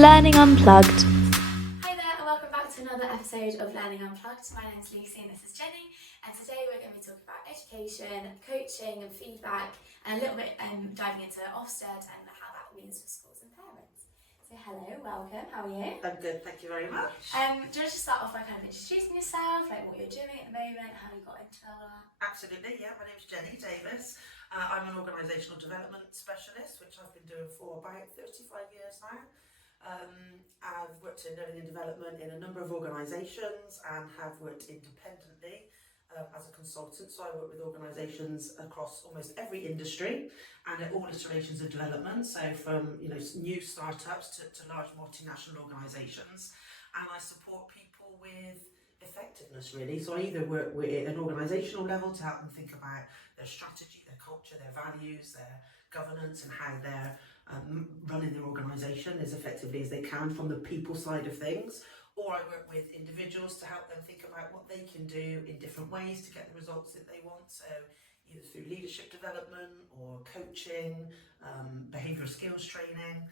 Learning Unplugged. Hi there and welcome back to another episode of Learning Unplugged. My name's Lucy and this is Jenny, and today we're going to be talking about education, coaching and feedback, and a little bit diving into OFSTED and how that means for schools and parents. So hello, welcome, how are you? I'm good, thank you very much. Do you want to just start off by kind of introducing yourself, like what you're doing at the moment, how you got into all that? Absolutely, yeah, my name's Jennie Davis. I'm an organisational development specialist, which I've been doing for about 35 years now. I've worked in learning and development in a number of organisations and have worked independently as a consultant. So I work with organisations across almost every industry and at all iterations of development. So from new startups to large multinational organisations, and I support people with effectiveness really. So I either work with at an organisational level to help them think about their strategy, their culture, their values, their governance, and how they're running their organisation as effectively as they can from the people side of things. Or I work with individuals to help them think about what they can do in different ways to get the results that they want. So either through leadership development or coaching, behavioural skills training,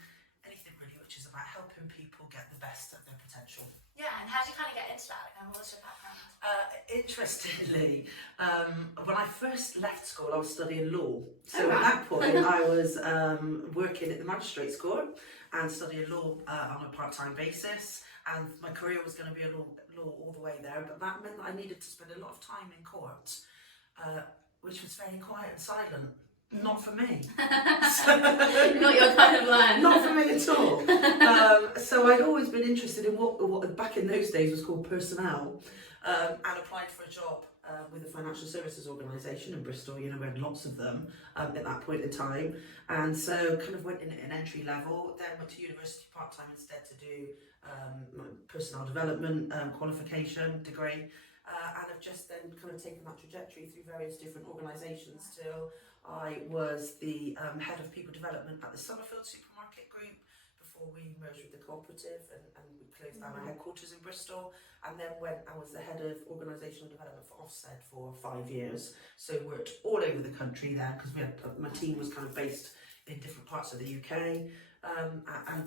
anything really which is about helping people get the best of their potential. Yeah, and how did you kind of get into that? Like, what was your background? Interestingly, when I first left school, I was studying law. So Oh, wow. At that point, I was working at the magistrates court and studying law on a part-time basis. And my career was going to be a law all the way there. But that meant that I needed to spend a lot of time in court, which was very quiet and silent. Not for me. Not your kind of land. Not for me at all. So I'd always been interested in what back in those days was called personnel, and applied for a job with a financial services organisation in Bristol. We had lots of them at that point in time, and so kind of went in at an entry level. Then went to university part time instead to do my personnel development qualification degree, and have just then kind of taken that trajectory through various different organisations till I was the head of people development at the Summerfield Supermarket Group before we merged with the cooperative and we closed down our headquarters in Bristol, and then went and was the head of organisational development for OFTSED for 5 years. So worked all over the country there because my team was kind of based in different parts of the UK, and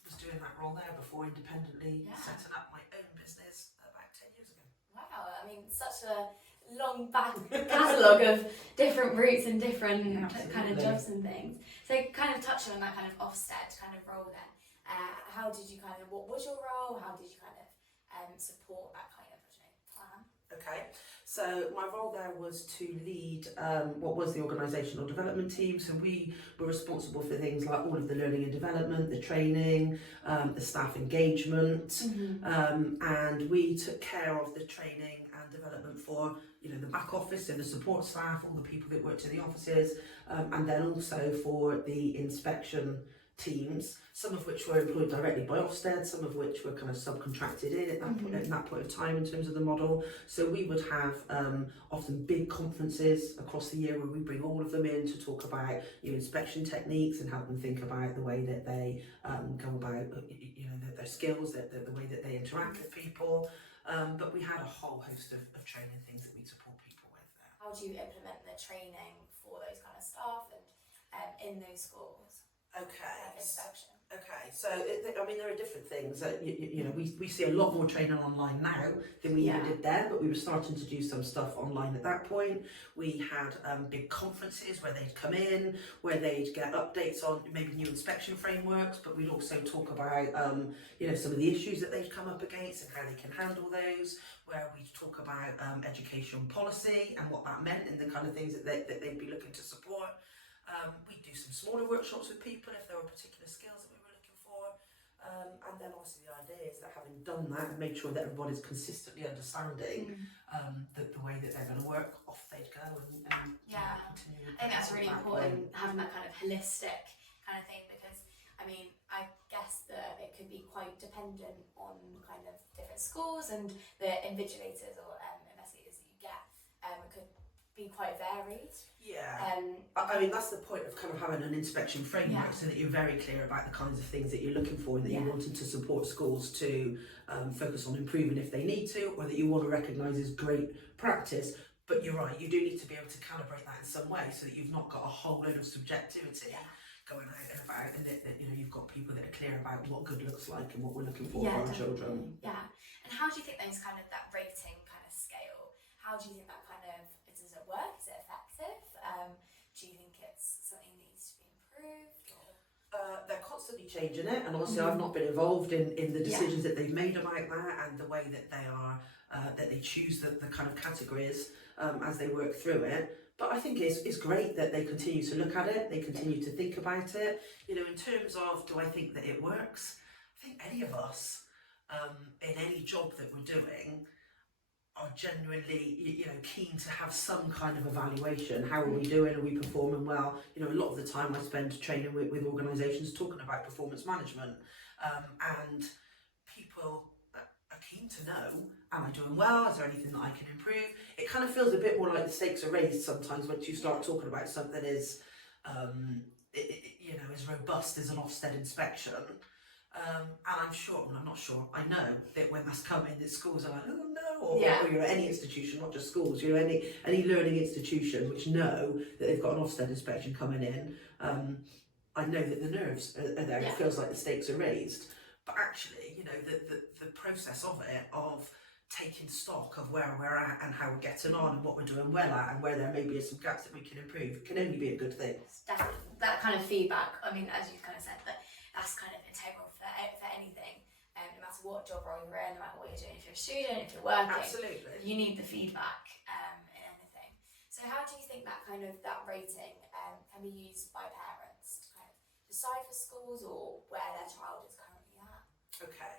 was doing that role there before independently setting up my own business about 10 years ago. Wow, I mean, such a long back catalogue of different routes and different kind of jobs and things. So kind of touching on that kind of OFSTED kind of role then, how did you what was your role? How did you kind of support that kind of plan? Okay, so my role there was to lead what was the organisational development team. So we were responsible for things like all of the learning and development, the training, the staff engagement, and we took care of the training and development for the back office and the support staff, all the people that worked in the offices, and then also for the inspection teams, some of which were employed directly by OFSTED, some of which were kind of subcontracted in at that point of time in terms of the model. So we would have often big conferences across the year where we bring all of them in to talk about inspection techniques and help them think about the way that they go about their skills, the way that they interact with people. But we had a whole host of training things that we support people with there. How do you implement the training for those kind of staff and in those schools? Inspection. Okay, so there are different things. We see a lot more training online now than we even did then, but we were starting to do some stuff online at that point. We had big conferences where they'd come in, where they'd get updates on maybe new inspection frameworks, but we'd also talk about some of the issues that they'd come up against and how they can handle those, where we'd talk about education policy and what that meant and the kind of things that they'd be looking to support. We'd do some smaller workshops with people if there were particular skills that we were looking for. And then obviously the idea is that having done that and made sure that everybody's consistently understanding the way that they're going to work, off they'd go and continue. I think that's really important, having that kind of holistic kind of thing, because I guess that it could be quite dependent on kind of different schools and the invigilators or investigators that you get. It could be quite varied. That's the point of kind of having an inspection framework, so that you're very clear about the kinds of things that you're looking for and that you're wanting to support schools to focus on improving if they need to, or that you want to recognise as great practice. But you're right, you do need to be able to calibrate that in some way so that you've not got a whole load of subjectivity going out and about, and that you know, you've got people that are clear about what good looks like and what we're looking for Yeah, our definitely. children. Yeah. And how do you think those kind of, that rating kind of scale, how do you think that kind of, does it work? Is it effective? Do you think it's something that needs to be improved? Or? They're constantly changing it, and obviously I've not been involved in the decisions that they've made about that, and the way that they are that they choose the kind of categories as they work through it. But I think it's great that they continue to look at it, they continue to think about it. You know, in terms of, do I think that it works? I think any of us in any job that we're doing are genuinely, you know, keen to have some kind of evaluation. How are we doing? Are we performing well? You know, a lot of the time I spend training with organisations talking about performance management, and people are keen to know, am I doing well? Is there anything that I can improve? It kind of feels a bit more like the stakes are raised sometimes once you start talking about something as, you know, as robust as an OFSTED inspection. And I'm not sure, I know that when that's coming, the schools are like, oh no, or you're at any institution, not just schools, you know, any learning institution which know that they've got an OFSTED inspection coming in. I know that the nerves are there, it feels like the stakes are raised. But actually, you know, the process of it, of taking stock of where we're at and how we're getting on and what we're doing well at and where there may be some gaps that we can improve, can only be a good thing. Definitely. That kind of feedback, I mean, as you've kind of said, that's kind of integral for anything, no matter what job role you're in, no matter what you're doing, if you're a student, if you're working. Absolutely. You need the feedback in anything. So how do you think that kind of, that rating can be used by parents to kind of decide for schools or where their child is currently at? Okay,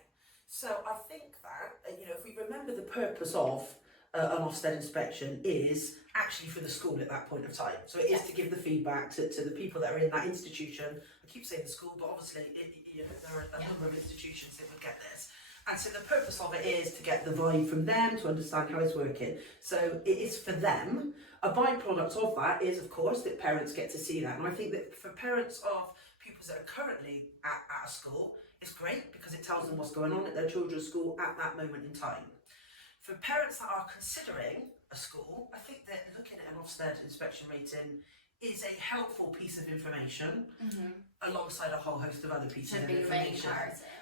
so I think that, you know, if we remember the purpose of an OFSTED inspection is actually for the school at that point of time. So it is to give the feedback to the people that are in that institution. I keep saying the school, but obviously you know, there are a number of institutions that would get this. And so the purpose of it is to get the vibe from them, to understand how it's working. So it is for them. A byproduct of that is, of course, that parents get to see that. And I think that for parents of pupils that are currently at a school, it's great because it tells them what's going on at their children's school at that moment in time. For parents that are considering a school, I think that looking at an OFSTED inspection rating is a helpful piece of information alongside a whole host of other pieces of information.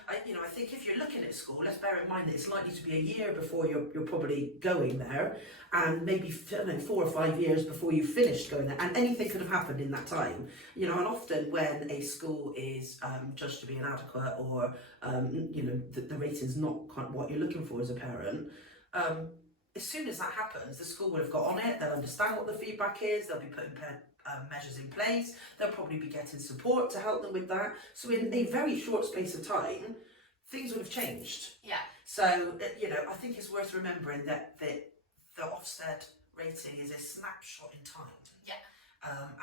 I think if you're looking at a school, let's bear in mind that it's likely to be a year before you're probably going there, and maybe 4 or 5 years before you've finished going there, and anything could have happened in that time. You know, and often when a school is judged to be inadequate, or you know, the rating's not kind of what you're looking for as a parent, as soon as that happens, the school will have got on it, they'll understand what the feedback is, they'll be putting measures in place, they'll probably be getting support to help them with that. So in a very short space of time, things would have changed. Yeah. So, you know, I think it's worth remembering that the OFSTED rating is a snapshot in time. Yeah.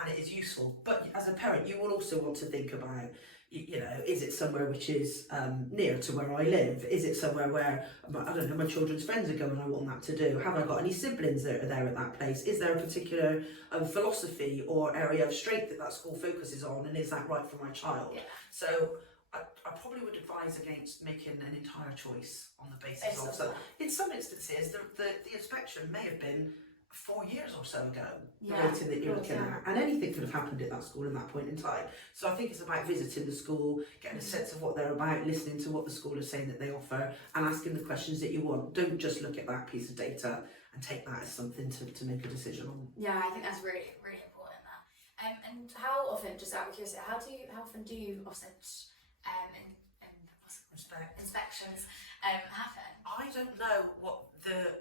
And it is useful. But as a parent, you will also want to think about, you know, is it somewhere which is near to where I live? Is it somewhere where, I don't know, my children's friends are going, I want that to do? Have I got any siblings that are there at that place? Is there a particular philosophy or area of strength that school focuses on, and is that right for my child? Yeah. So I probably would advise against making an entire choice on the basis of that. In some instances, the inspection may have been 4 years or so ago, the rating that you're looking at, and anything could have happened at that school in that point in time. So I think it's about visiting the school, getting a sense of what they're about, listening to what the school is saying that they offer, and asking the questions that you want. Don't just look at that piece of data and take that as something to make a decision on. Yeah, I think that's really, really important, that. And how often, just out of curiosity, how often do OFSTED inspections happen? I don't know what the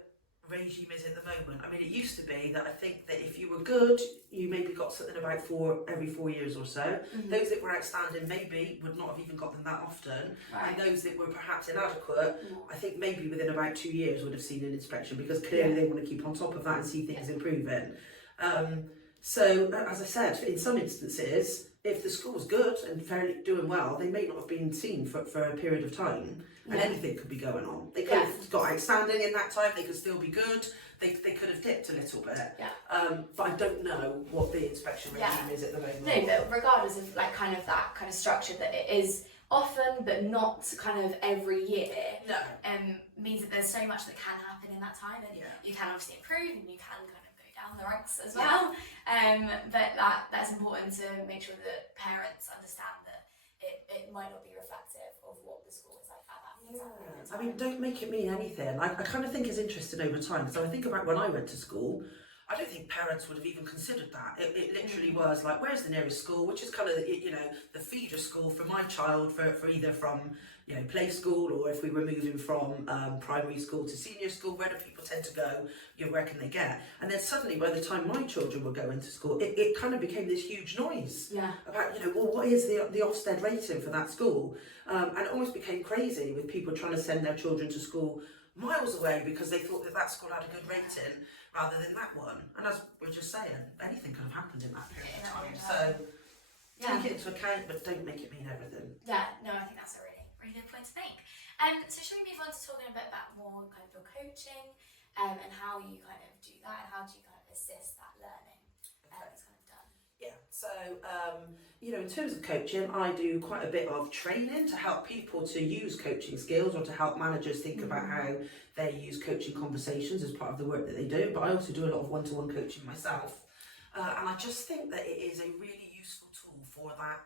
regime is at the moment. I mean, it used to be that I think that if you were good, you maybe got something about every 4 years or so. Those that were outstanding maybe would not have even got them that often, and those that were perhaps inadequate, I think maybe within about 2 years would have seen an inspection, because clearly they want to keep on top of that and see things improving. So as I said, in some instances, if the school's good and fairly doing well, they may not have been seen for a period of time, and anything could be going on. They could have got outstanding in that time, they could still be good, they could have dipped a little bit. But I don't know what the inspection regime is at the moment. No, but regardless of that kind of structure, that it is often but not kind of every year, means that there's so much that can happen in that time, and you can obviously improve and you can kind of go down the ranks as well. But that's important to make sure that parents understand that it might not be reflective of what the school is like at that exact moment in time. I mean, don't make it mean anything. I kind of think it's interesting over time. So I think about when I went to school, I don't think parents would have even considered that. It literally was like, where's the nearest school, which is kind of, you know, the feeder school for my child for either from, you know, play school, or if we were moving from primary school to senior school, where do people tend to go, you know, where can they get? And then suddenly, by the time my children were going to school, it kind of became this huge noise about, you know, well, what is the OFSTED rating for that school? And it almost became crazy with people trying to send their children to school miles away because they thought that school had a good rating rather than that one. And as we're just saying, anything could have happened in that period of time. So take it into account, but don't make it mean everything. Yeah, no, I think that's a really good point to make. So should we move on to talking a bit about more kind of your coaching and how you kind of do that, and how do you kind of assist that learning that's kind of done? Yeah, so you know, in terms of coaching, I do quite a bit of training to help people to use coaching skills, or to help managers think about how they use coaching conversations as part of the work that they do. But I also do a lot of one-to-one coaching myself, and I just think that it is a really useful tool for that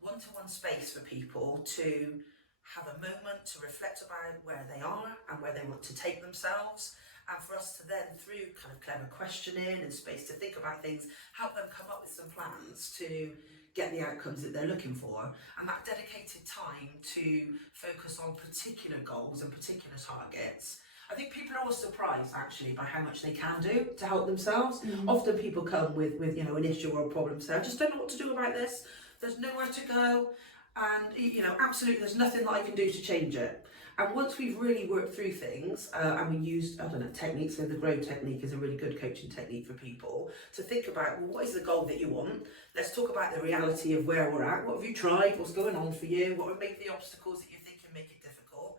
one-to-one space for people to have a moment to reflect about where they are and where they want to take themselves, and for us to then, through kind of clever questioning and space to think about things, help them come up with some plans to get the outcomes that they're looking for, and that dedicated time to focus on particular goals and particular targets. I think people are always surprised actually by how much they can do to help themselves. Often people come with you know, an issue or a problem, say, I just don't know what to do about this, there's nowhere to go, and you know, absolutely there's nothing that I can do to change it. And once we've really worked through things and we used, I don't know, techniques, so the GROW technique is a really good coaching technique for people to think about, well, what is the goal that you want? Let's talk about the reality of where we're at. What have you tried? What's going on for you? What would make the obstacles that you think can make it difficult?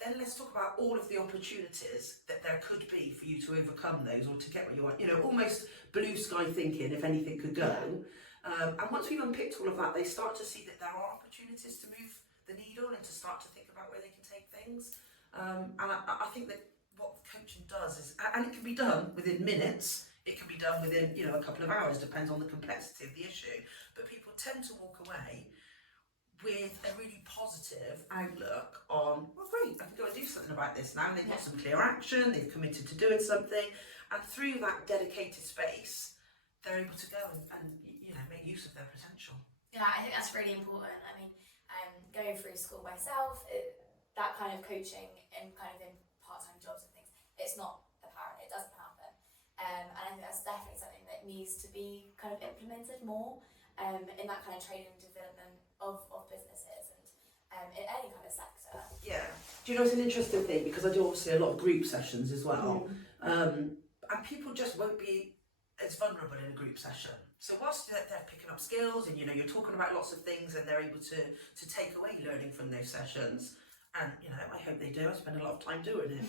Then let's talk about all of the opportunities that there could be for you to overcome those or to get what you want. You know, almost blue sky thinking, if anything could go. And once we've unpicked all of that, they start to see that there are opportunities to move the needle and to start to think about where they can take things. And I think that what coaching does is, and it can be done within minutes, it can be done within, you know, a couple of hours, depends on the complexity of the issue, but people tend to walk away with a really positive outlook on, well, great, I can go and do something about this now, and they've got some clear action, they've committed to doing something, and through that dedicated space, they're able to go and you know, make use of their potential. Yeah, I think that's really important. I mean, going through school myself, that kind of coaching and kind of in part-time jobs and things, it's not apparent, it doesn't happen. And I think that's definitely something that needs to be kind of implemented more in that kind of training and development of businesses and in any kind of sector. Yeah. Do you know, it's an interesting thing, because I do obviously a lot of group sessions as well, and people just won't be as vulnerable in a group session. So whilst they're picking up skills and, you know, you're talking about lots of things and they're able to take away learning from those sessions, and, you know, I hope they do, I spend a lot of time doing it,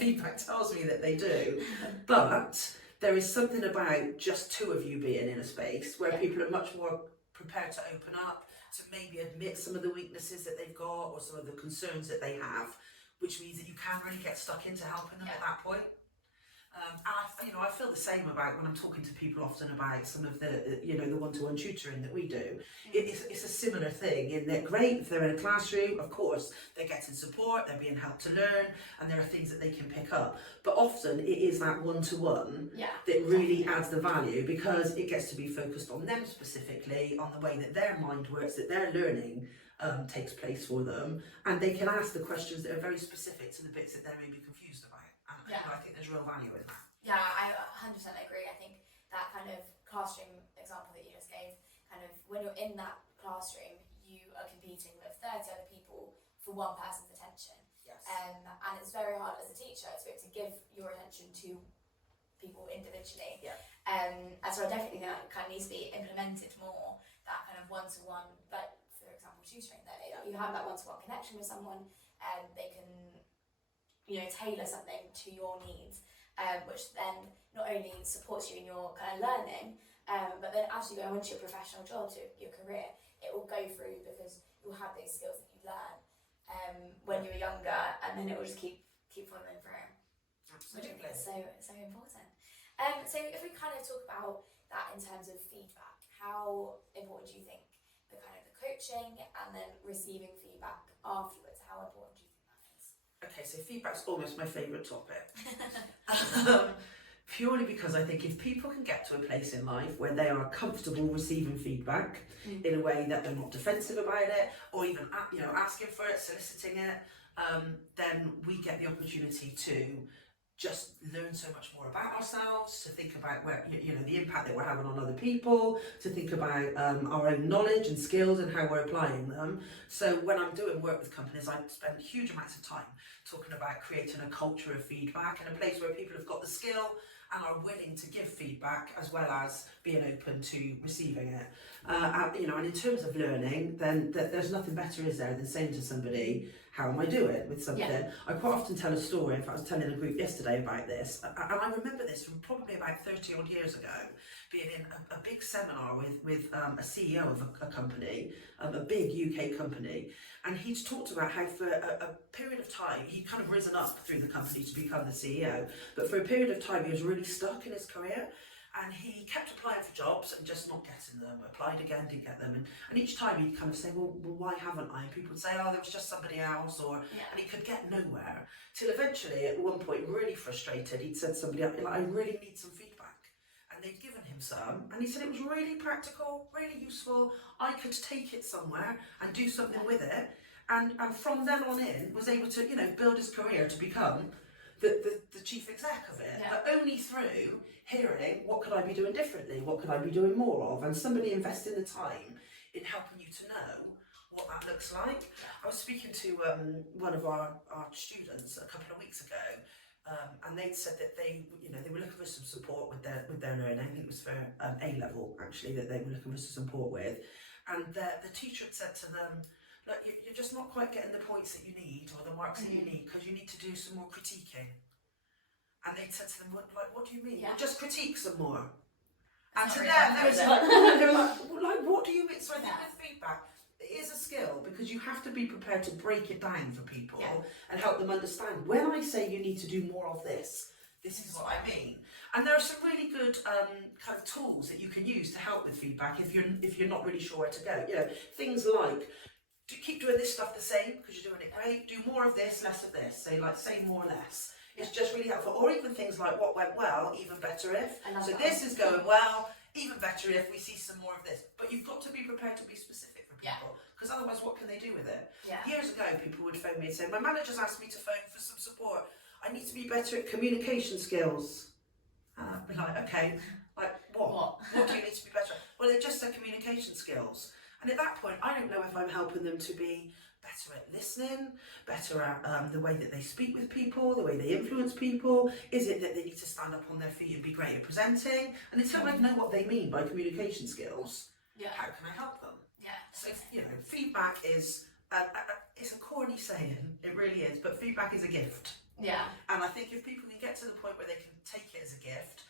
feedback tells me that they do, but there is something about just two of you being in a space where people are much more prepared to open up, to maybe admit some of the weaknesses that they've got or some of the concerns that they have, which means that you can really get stuck into helping them at that point. And I feel the same about when I'm talking to people often about some of the, you know, the one-to-one tutoring that we do. It's a similar thing in that, great, if they're in a classroom, of course, they're getting support, they're being helped to learn, and there are things that they can pick up. But often it is that one-to-one that really adds the value, because it gets to be focused on them specifically, on the way that their mind works, that their learning takes place for them, and they can ask the questions that are very specific to the bits that they're maybe confused about. And I think there's real value in that. Yeah, I 100% agree. I think that kind of classroom example that you just gave, kind of when you're in that classroom, you are competing with 30 other people for one person's attention. Yes. And it's very hard as a teacher to be able to give your attention to people individually. Yeah. And so I definitely think that kind of needs to be implemented more, that kind of one-to-one, like, for example, tutoring, that you have that one-to-one connection with someone, and they can, you know, tailor something to your needs, which then not only supports you in your kind of learning, but then as you go into your professional job, to your career, it will go through, because you'll have those skills that you learn when you were younger, and then it will just keep following through. Absolutely. Which I think is so important. So if we kind of talk about that in terms of feedback, how important do you think the kind of the coaching and then receiving feedback afterwards, how important do you think that is? Okay, so feedback's almost my favourite topic. Purely because I think if people can get to a place in life where they are comfortable receiving feedback in a way that they're not defensive about it, or even asking for it, soliciting it, then we get the opportunity to just learn so much more about ourselves, to think about where the impact that we're having on other people, to think about our own knowledge and skills and how we're applying them. So when I'm doing work with companies, I spend huge amounts of time talking about creating a culture of feedback and a place where people have got the skill and are willing to give feedback as well as being open to receiving it. And in terms of learning, then there's nothing better, is there, than saying to somebody, how am I doing with something? Yeah. I quite often tell a story. In fact, I was telling a group yesterday about this, and I remember this from probably about 30 odd years ago, being in a big seminar with a CEO of a company, a big UK company, and he'd talked about how for a period of time, he'd kind of risen up through the company to become the CEO, but for a period of time he was really stuck in his career. And he kept applying for jobs and just not getting them, applied again, didn't get them. And each time he'd kind of say, well, why haven't I? And people would say, oh, there was just somebody else, and he could get nowhere. Till eventually, at one point, really frustrated, he'd said to somebody, I really need some feedback. And they'd given him some, and he said it was really practical, really useful. I could take it somewhere and do something with it. And from then on in, was able to, build his career to become the chief exec of it, but only through hearing what could I be doing differently, what could I be doing more of, and somebody investing the time in helping you to know what that looks like. I was speaking to one of our students a couple of weeks ago, and they'd said that they were looking for some support with their learning. I think it was for A level actually that they were looking for some support with, and the teacher had said to them, look, you're just not quite getting the points that you need or the marks that you need because you need to do some more critiquing. And they'd said to them, what do you mean? Yeah. Well, just critique some more. And to really them, hard, they was like, what do you mean? So I think with feedback, it is a skill because you have to be prepared to break it down for people and help them understand. When I say you need to do more of this, this is what I mean. And there are some really good kind of tools that you can use to help with feedback if you're not really sure where to go. Things like, keep doing this stuff the same because you're doing it great. Do more of this, less of this. Say more or less. It's just really helpful. Or even things like what went well, even better if. So this is going well, even better if we see some more of this. But you've got to be prepared to be specific for people because otherwise what can they do with it? Years ago, people would phone me and say, my manager's asked me to phone for some support. I need to be better at communication skills. And I'd be like, okay, like what? What do you need to be better at? Well, they're just their communication skills. And at that point, I don't know if I'm helping them to be better at listening, better at the way that they speak with people, the way they influence people. Is it that they need to stand up on their feet and be great at presenting? And until I know what they mean by communication skills, how can I help them? So, feedback is, it's a corny saying, it really is, but feedback is a gift. And I think if people can get to the point where they can take it as a gift,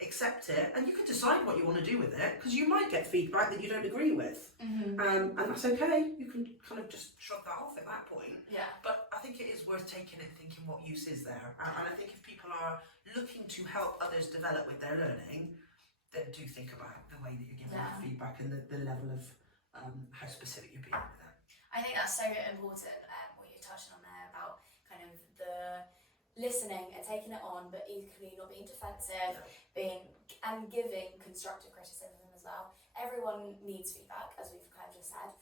accept it, and you can decide what you want to do with it, because you might get feedback that you don't agree with, and that's okay. You can kind of just shrug that off at that point. But I think it is worth taking it and thinking what use is there. And I think if people are looking to help others develop with their learning, then do think about the way that you're giving them feedback and the level of how specific you're being with it. I think that's so important, what you're touching on there about kind of the listening and taking it on, but equally not being defensive, and giving constructive criticism as well. Everyone needs feedback, as we've kind of just said,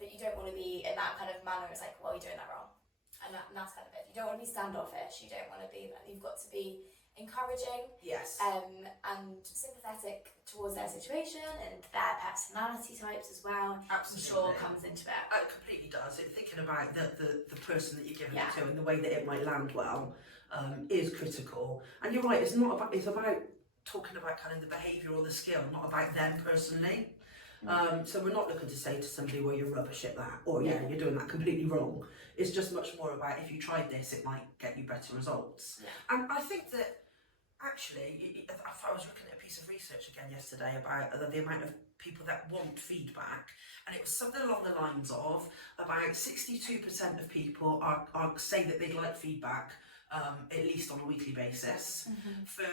but you don't want to be in that kind of manner. It's like, well, you're doing that wrong, and that's kind of it. You don't want to be standoffish. You don't want to be. You've got to be encouraging, and sympathetic towards their situation and their personality types as well. Absolutely. I'm sure comes into it. It completely does. It, thinking about the person that you're giving it to and the way that it might land well is critical. And you're right. It's about talking about kind of the behaviour or the skill, not about them personally. So we're not looking to say to somebody, well, you're rubbish at that, or you're doing that completely wrong. It's just much more about, if you tried this, it might get you better results. And I think that actually, I was looking at a piece of research again yesterday about the amount of people that want feedback, and it was something along the lines of about 62% of people say that they'd like feedback, at least on a weekly basis. For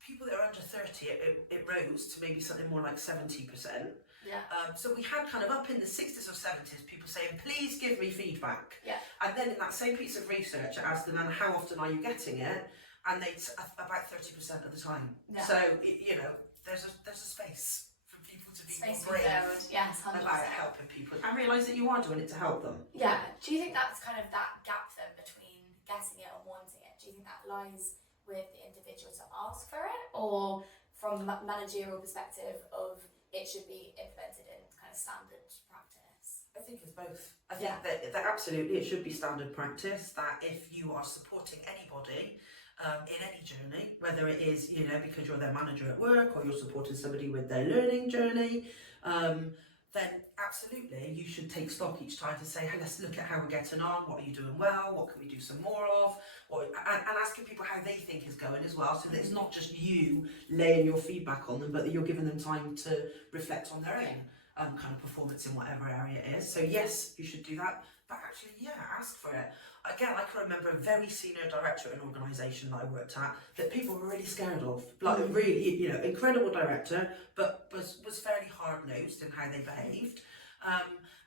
people that are under 30, it rose to maybe something more like 70%. Yeah. So we had kind of up in the 60s or 70s people saying, please give me feedback. Yeah. And then in that same piece of research, I asked them, and how often are you getting it? And they about 30% of the time. Yeah. So, there's a space for people to be more brave yes, 100%. about helping people and realise that you are doing it to help them. Yeah. Do you think that's kind of that gap then between getting it and wanting it? Do you think that lies with the individual to ask for it, or from a managerial perspective of it should be implemented in kind of standard practice? I think it's both. I think that absolutely it should be standard practice, that if you are supporting anybody in any journey, whether it is, because you're their manager at work or you're supporting somebody with their learning journey, then absolutely you should take stock each time to say, hey, let's look at how we're getting on, what are you doing well, what can we do some more of, and asking people how they think is going as well, so that it's not just you laying your feedback on them, but that you're giving them time to reflect on their own kind of performance in whatever area it is. So yes, you should do that, but actually, ask for it. Again, I can remember a very senior director at an organisation that I worked at that people were really scared of. Like, really, incredible director, but was fairly hard-nosed in how they behaved. And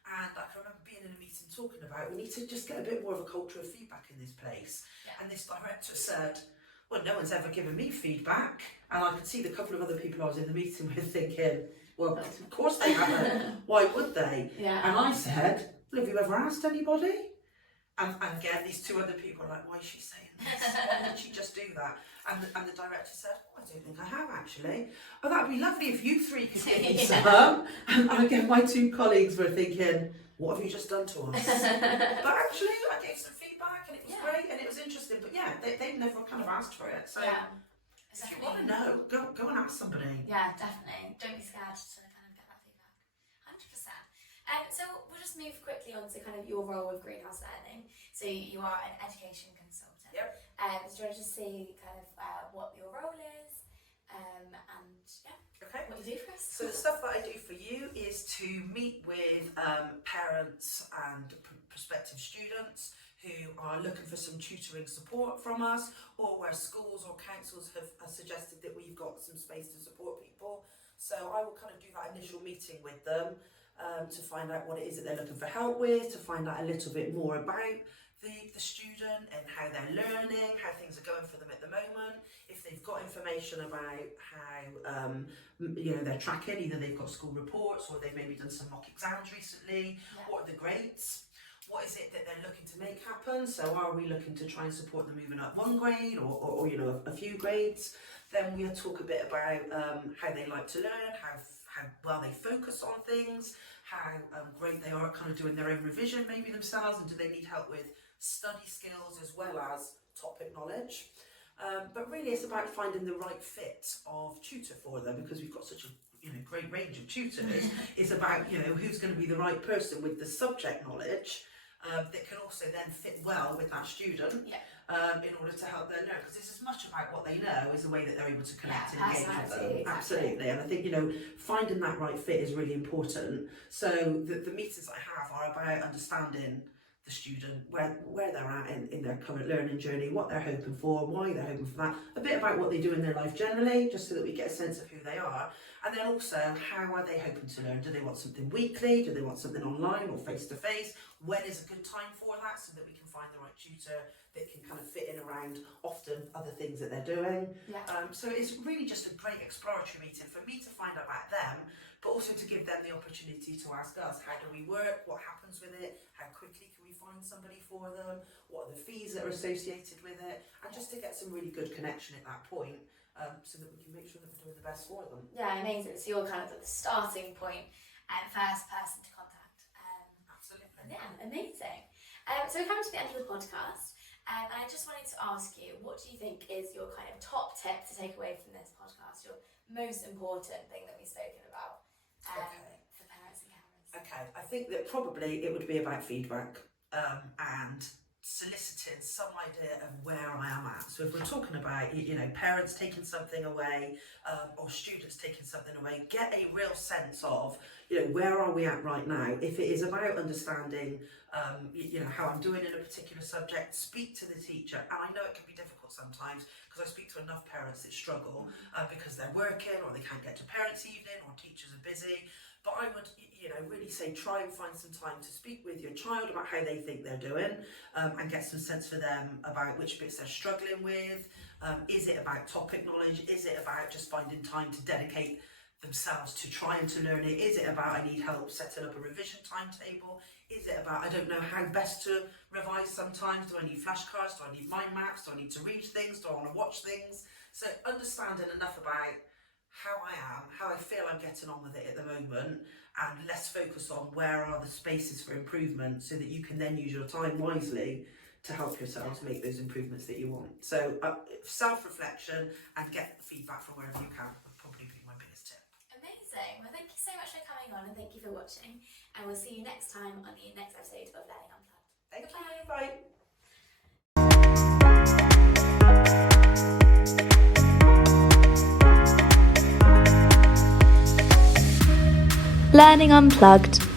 I can remember being in a meeting talking about, we need to just get a bit more of a culture of feedback in this place. Yeah. And this director said, well, no one's ever given me feedback. And I could see the couple of other people I was in the meeting with thinking, well, of course they haven't. Why would they? Yeah. And I said, well, have you ever asked anybody? And again, these two other people are like, why is she saying this? Why didn't she just do that? And the director said, I don't think I have actually. Oh, that'd be lovely if you three could give me some. And again, my two colleagues were thinking, what have you just done to us? But actually, I gave some feedback and it was great and it was interesting. But they've never kind of asked for it. So if you want to know, go and ask somebody. Yeah, definitely. Don't be scared to kind of get that feedback. 100%. So we'll just move quickly on to kind of your role with Greenhouse Learning. So you are an education consultant. Yep. So do you want to just see kind of what your role is and what you do for us? So the stuff that I do for you is to meet with parents and prospective students who are looking for some tutoring support from us, or where schools or councils have suggested that we've got some space to support people. So I will kind of do that initial meeting with them to find out what it is that they're looking for help with, to find out a little bit more about the student and how they're learning, how things are going for them at the moment, if they've got information about how they're tracking, either they've got school reports or they've maybe done some mock exams recently, what are the grades, what is it that they're looking to make happen, so are we looking to try and support them moving up one grade or a few grades. Then we'll talk a bit about how they like to learn, how well they focus on things, how great they are at kind of doing their own revision maybe themselves, and do they need help with study skills as well as topic knowledge. But really it's about finding the right fit of tutor for them, because we've got such a great range of tutors. It's about who's going to be the right person with the subject knowledge that can also then fit well with that student in order to help them learn, because it's as much about what they know as the way that they're able to connect and engage with them. Exactly. Absolutely. And I think finding that right fit is really important. So the meetings I have are about understanding the student, where they're at in their current learning journey, what they're hoping for, why they're hoping for that, a bit about what they do in their life generally, just so that we get a sense of who they are, and then also how are they hoping to learn. Do they want something weekly? Do they want something online or face-to-face? When is a good time for that, so that we can find the right tutor that can kind of fit in around often other things that they're doing. So it's really just a great exploratory meeting for me to find out about them, but also to give them the opportunity to ask us, how do we work, what happens with it, how quickly can we find somebody for them, what are the fees that are associated with it, and just to get some really good connection at that point, so that we can make sure that we're doing the best for them. Yeah, amazing. So you're kind of at the starting point and first person to contact. Absolutely. Yeah, amazing. So we're coming to the end of the podcast, and I just wanted to ask you, what do you think is your kind of top tip to take away from this podcast, your most important thing that we've spoken about for parents and carers? Okay, I think that probably it would be about feedback and soliciting some idea of where I am at. So if we're talking about, parents taking something away, or students taking something away, get a real sense of, where are we at right now? If it is about understanding, how I'm doing in a particular subject, speak to the teacher. And I know it can be difficult sometimes, because I speak to enough parents that struggle because they're working, or they can't get to parents' evening, or teachers are busy. But I would, really say try and find some time to speak with your child about how they think they're doing, and get some sense for them about which bits they're struggling with. Is it about topic knowledge? Is it about just finding time to dedicate themselves to trying to learn it? Is it about I need help setting up a revision timetable? Is it about I don't know how best to revise sometimes? Do I need flashcards? Do I need mind maps? Do I need to read things? Do I want to watch things? So understanding enough about how I am, how I feel I'm getting on with it at the moment, and less focus on where are the spaces for improvement, so that you can then use your time wisely to help yourselves make those improvements that you want. So self-reflection and get feedback from wherever you can would probably be my biggest tip. Amazing. Well, thank you so much for coming on, and thank you for watching, and we'll see you next time on the next episode of Learning Unplugged. Thank you. Bye. Bye. Learning Unplugged.